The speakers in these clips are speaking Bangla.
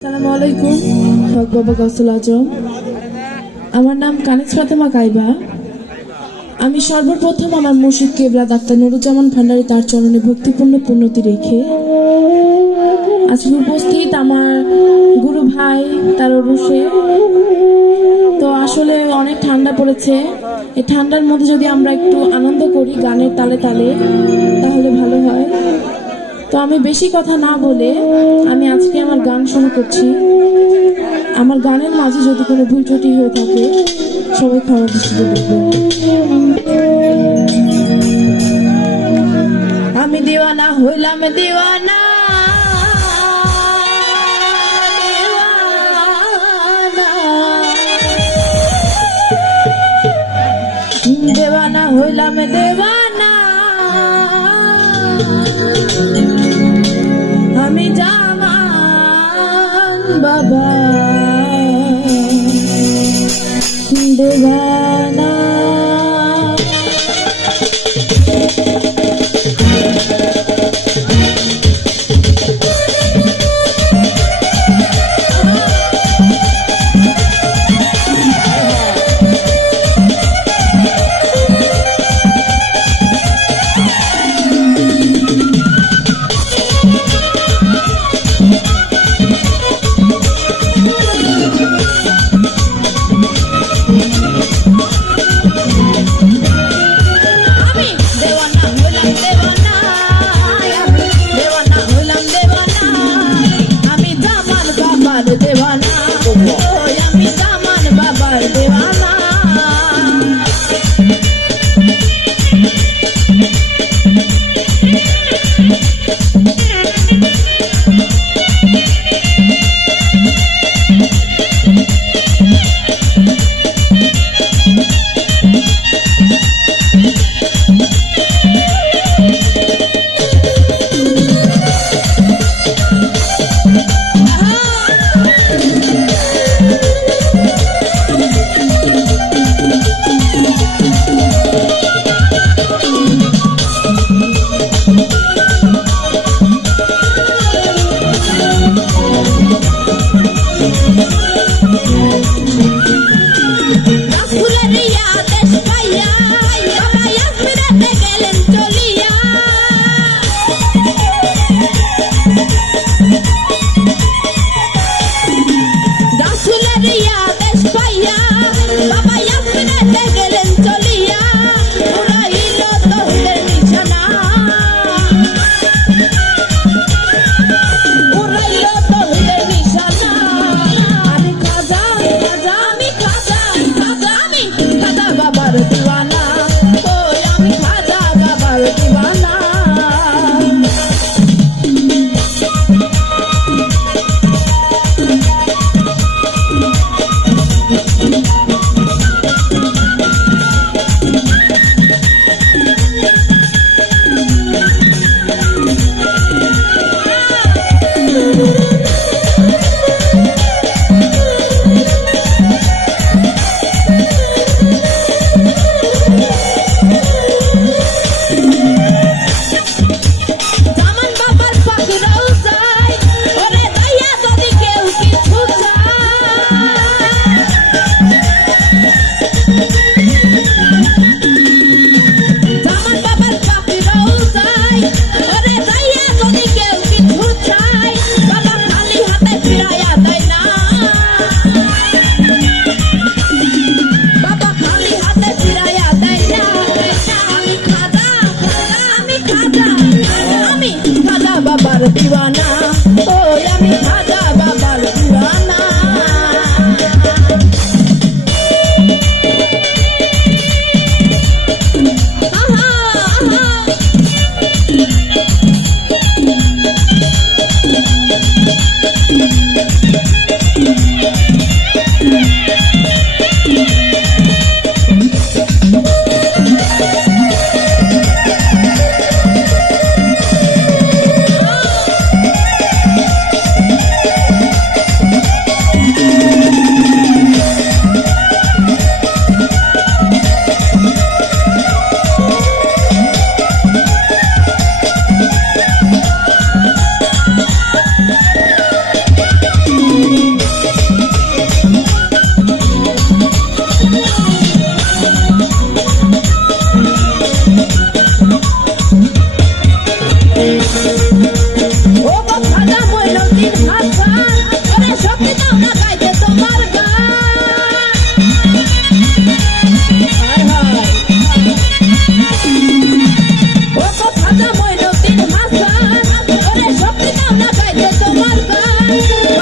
আসসালামু আলাইকুম। হক বাবা গাউসুল আজম। আমার নাম কানিজ ফাতেমা কাইবা। আমি সর্বপ্রথম আমার মুর্শিদ কেবলা ডাক্তার নুরুজ্জামান ভান্ডারী তার চরণে ভক্তিপূর্ণ পুণ্যতি রেখে আজকে উপস্থিত আমার গুরু ভাই তার অবশ্যই। তো আসলে অনেক ঠান্ডা পড়েছে, এই ঠান্ডার মধ্যে যদি আমরা একটু আনন্দ করি গানের তালে তালে তাহলে ভালো হয়। তো আমি বেশি কথা না বলে আমি আজকে আমার গান শুরু করছি। আমার গানের মাঝে যদি কোনো ভুল ত্রুটি হয়ে থাকে সবাই ক্ষমা দৃষ্টিতে দেখবেন। আমি দিওয়ানা হইলাম দিওয়ানা, দেওয়ানা হইলাম দেওয়ানা, আমি জামান বাবা দেওয়ানা।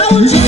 বাউল